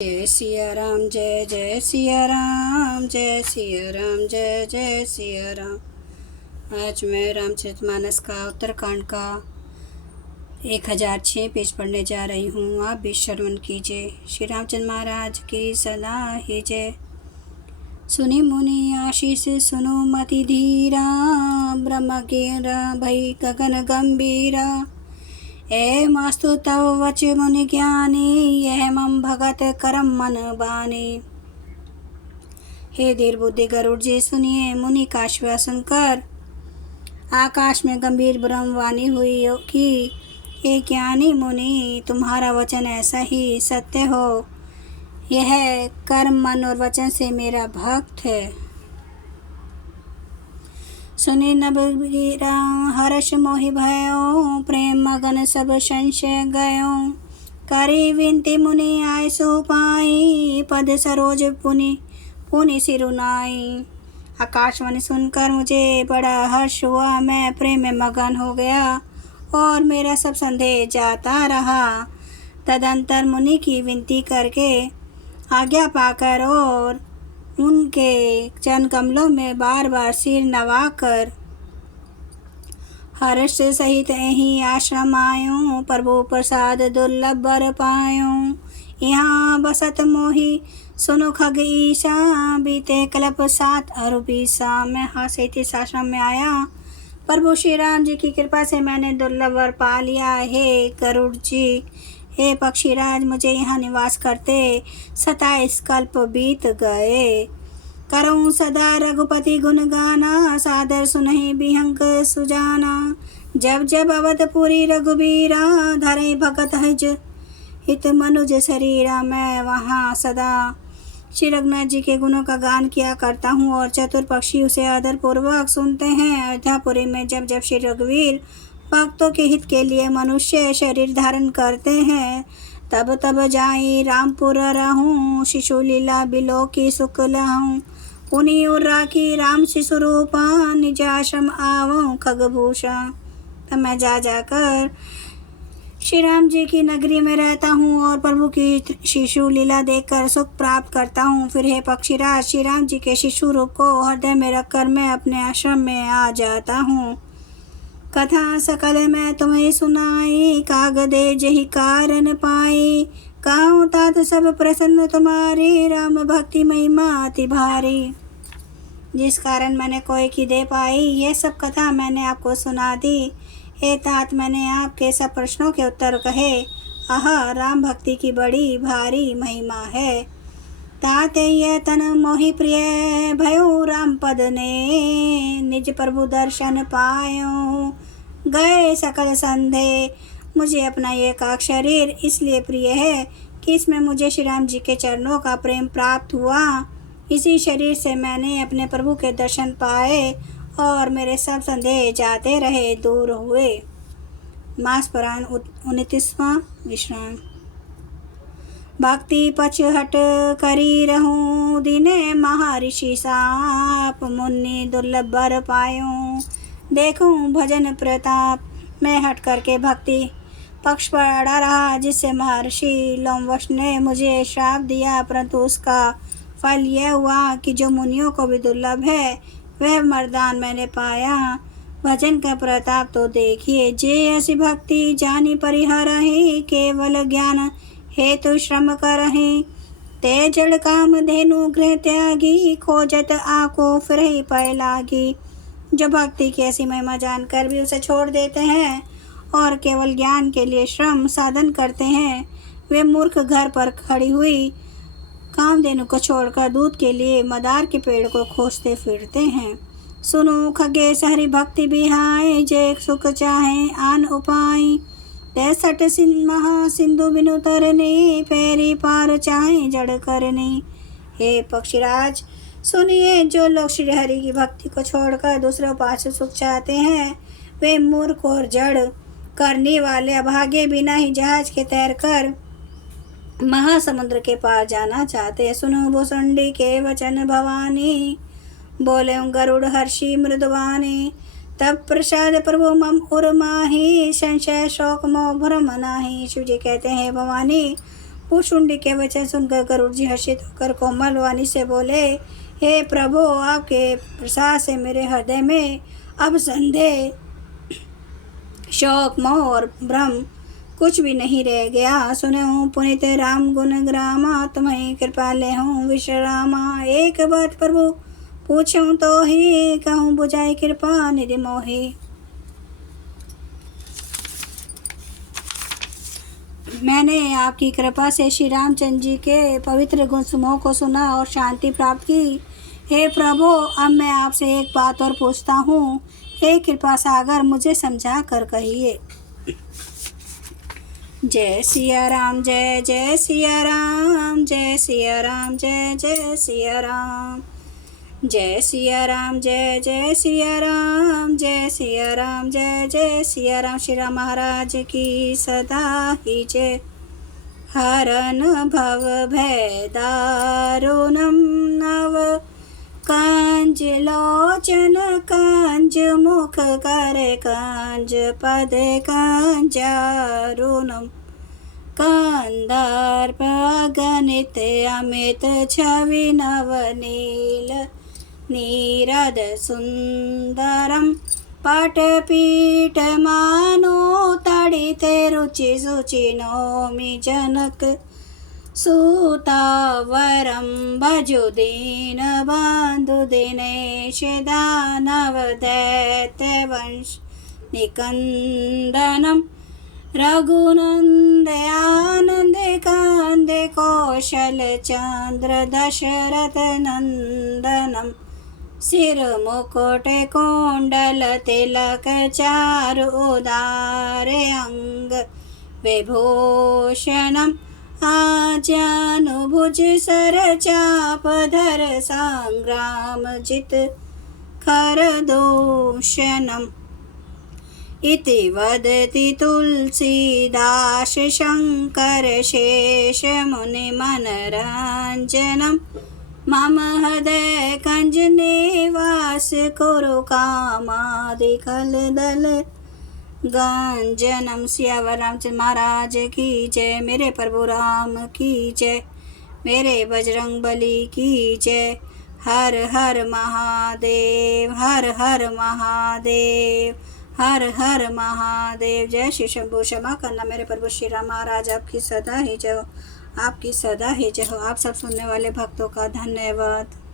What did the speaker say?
जय सिया राम, जय जय सिया राम, जय सिया राम, जय जय सिया राम। आज मैं रामचरितमानस का उत्तरकांड का 1006 पेज पढ़ने जा रही हूँ। आप भी श्रवण कीजिए। श्री रामचंद्र महाराज की सदा ही जय। सुनि मुनि आशीष सुनो मति धीरा, ब्रह्मज्ञ भई गगन गंभीरा। एवमस्तु तव वच मुनि ज्ञानी, यह मम भगत करम मन बानी। हे धीर बुद्धि गरुड़ जी, सुनिए मुनि का आश्वासन सुनकर आकाश में गंभीर ब्रह्मवाणी हुई कि हे ज्ञानी मुनि, तुम्हारा वचन ऐसा ही सत्य हो। यह कर्म मन और वचन से मेरा भक्त है। सुनि नबीरा हर्ष मोहि भयो, प्रेम मगन सब संशय गयो। करी विनती मुनि आय सो पाई, पद सरोज पुनि सिरुनाई। आकाशवाणी सुनकर मुझे बड़ा हर्ष हुआ, मैं प्रेम में मगन हो गया और मेरा सब संदेह जाता रहा। तदंतर मुनि की विनती करके आज्ञा पाकर और उनके चरण कमलों में बार बार सिर नवाकर हर्ष सहित यही आश्रम आयो। प्रभु प्रसाद दुर्लभ बर पायो, यहाँ बसत मोहि सुनो खग ईशा। बीते कल्प 7 अरु 20 मैं यहाँ से इस आश्रम में आया। प्रभु श्री राम जी की कृपा से मैंने दुर्लभ वर पा लिया। हे गरुड़ जी, हे पक्षीराज, मुझे यहाँ निवास करते 27 कल्प बीत गए। करऊँ सदा रघुपति गुण गाना, सादर सुनहि बिहंग सुजाना। जब जब अवधपुरी रघुबीरा, धरे भगत हिज हित मनुज शरीरा। मैं वहाँ सदा श्री रघुनाथ जी के गुणों का गान किया करता हूँ और चतुर पक्षी उसे आदर पूर्वक सुनते हैं। अयोध्यापुरी में जब जब श्री रघुवीर भक्तों के हित के लिए मनुष्य शरीर धारण करते हैं, तब तब जाई रामपुर रहूँ। शिशु लीला बिलो की सुख लहूँ, पुनि और राखी राम शिशु रूपा। निज आश्रम आवो खगभूषा। तब मैं जाकर श्री राम जी की नगरी में रहता हूँ और प्रभु की शिशु लीला देखकर सुख प्राप्त करता हूँ। फिर हे पक्षीराज, श्री राम जी के शिशु रूप को हृदय में रखकर मैं अपने आश्रम में आ जाता हूँ। कथा सकल मैं तुम्हें सुनाई, कागदे जही कारण पाई। कहूँ तात सब प्रसन्न तुम्हारी, राम भक्ति महिमा अति भारी। जिस कारण मैंने कोई की दे पाई, ये सब कथा मैंने आपको सुना दी। हे तात, मैंने आपके सब प्रश्नों के उत्तर कहे। आह, राम भक्ति की बड़ी भारी महिमा है। तात ये तन मोहि प्रिय भयो, राम पद ने निज प्रभु दर्शन पायो। गए सकल संदेह, मुझे अपना ये एकाक शरीर इसलिए प्रिय है कि इसमें मुझे श्री राम जी के चरणों का प्रेम प्राप्त हुआ। इसी शरीर से मैंने अपने प्रभु के दर्शन पाए और मेरे सब संदेह जाते रहे, दूर हुए। मास पुराण 29वां विश्राम। भक्ति पछ हट करी रहूं, दिने महर्षि साप। मुनि दुर्लभ बर पायो, देखूं भजन प्रताप। मैं हट करके भक्ति पक्ष पर अड़ा रहा, जिससे महर्षि लोमवश ने मुझे श्राप दिया, परंतु उसका फल यह हुआ कि जो मुनियों को भी दुर्लभ है वह वरदान मैंने पाया। भजन का प्रताप तो देखिए। जे ऐसी भक्ति जानी परिहरहि, केवल ज्ञान हेतु श्रम करहि। ते जड़ काम धेनु गृह त्यागी, खोजत आको फिर ही पय लागी। जो भक्ति की ऐसी महिमा जानकर भी उसे छोड़ देते हैं और केवल ज्ञान के लिए श्रम साधन करते हैं, वे मूर्ख घर पर खड़ी हुई कामधेनु को छोड़कर दूध के लिए मदार के पेड़ को खोजते फिरते हैं। सुनो खगेश हरि भक्ति बिहाय, जय सुख चाहे आन उपाय। 63 महा सिंधु बिनु तरने, पैरी पार चाहे जड़ करने। हे पक्षीराज, सुनिए, जो लोग श्री हरि की भक्ति को छोड़कर दूसरे उपाय से सुख चाहते हैं, वे मूर्ख और जड़ करने वाले अभागे बिना ही जहाज के तैरकर महासमुद्र के पार जाना चाहते हैं। सुनो भुसुंडी के वचन भवानी, बोले गरुड़ हर्षि मृदुवानी। तब प्रसाद प्रभु मम उर माही, संशय शोक मोह भ्रम नाही। शिव जी कहते हैं, भवानी पुष्पुंडी के वचन सुनकर गरुड़ जी हर्षित होकर कोमल वाणी से बोले, हे प्रभु, आपके प्रसाद से मेरे हृदय में अब संदेह, शोक, मोह और भ्रम कुछ भी नहीं रह गया। सुने हूँ पुनित राम गुण ग्रामा, तुम्हें कृपाले हूँ विश्रामा। एक बात प्रभु पूछूं तो ही, कहूँ बुझाई कृपा निधि मोही। मैंने आपकी कृपा से श्री रामचंद्र जी के पवित्र गुण समूह को सुना और शांति प्राप्त की। हे प्रभु, अब मैं आपसे एक बात और पूछता हूँ। हे कृपा सागर, मुझे समझा कर कहिए। जय सिया राम, जय जय सिया राम, जय सिया राम, जय जय सिया राम, जय सिया राम, जय जय सिया राम, जय सिया राम, जय जय सिया राम। श्री राम महाराज की सदा ही जय। हरन भव भय दारुणम नव, कांज लोचन कांज मुख कर कांज पद कांजारुणम, कंदर्प गणित अमित छवि नवनील, नीरद सुंदरम पटपीठ मानो तड़िते रुचि सुचि नौमि जनक सुतावरम भजो दीन बंधु दिनेश दानव दैत्य वंश निकंदनम, रघुनंद आनंद कांद कौशल चंद्र दशरथ नंदनम, सिर मुकुट कुंडल तिलक चारु उदार अंग विभूषणम, आजानुभुज सर चाप धर संग्राम जित खर दूषणम। इति वदति तुलसीदास शंकर शेष मुनि मनरंजनम, मम हृदय कंज निवास कुरु कामादि खल दल गंजनम। सियावर रामचंद्र महाराज की जय। मेरे प्रभु राम की जय। मेरे बजरंग बली की जय। हर हर महादेव, हर हर महादेव, हर हर महादेव। जय श्री शंभु। क्षमा करना मेरे प्रभु श्री राम महाराज, आपकी सदा ही जय हो, आपकी सदा ही जय हो। आप सब सुनने वाले भक्तों का धन्यवाद।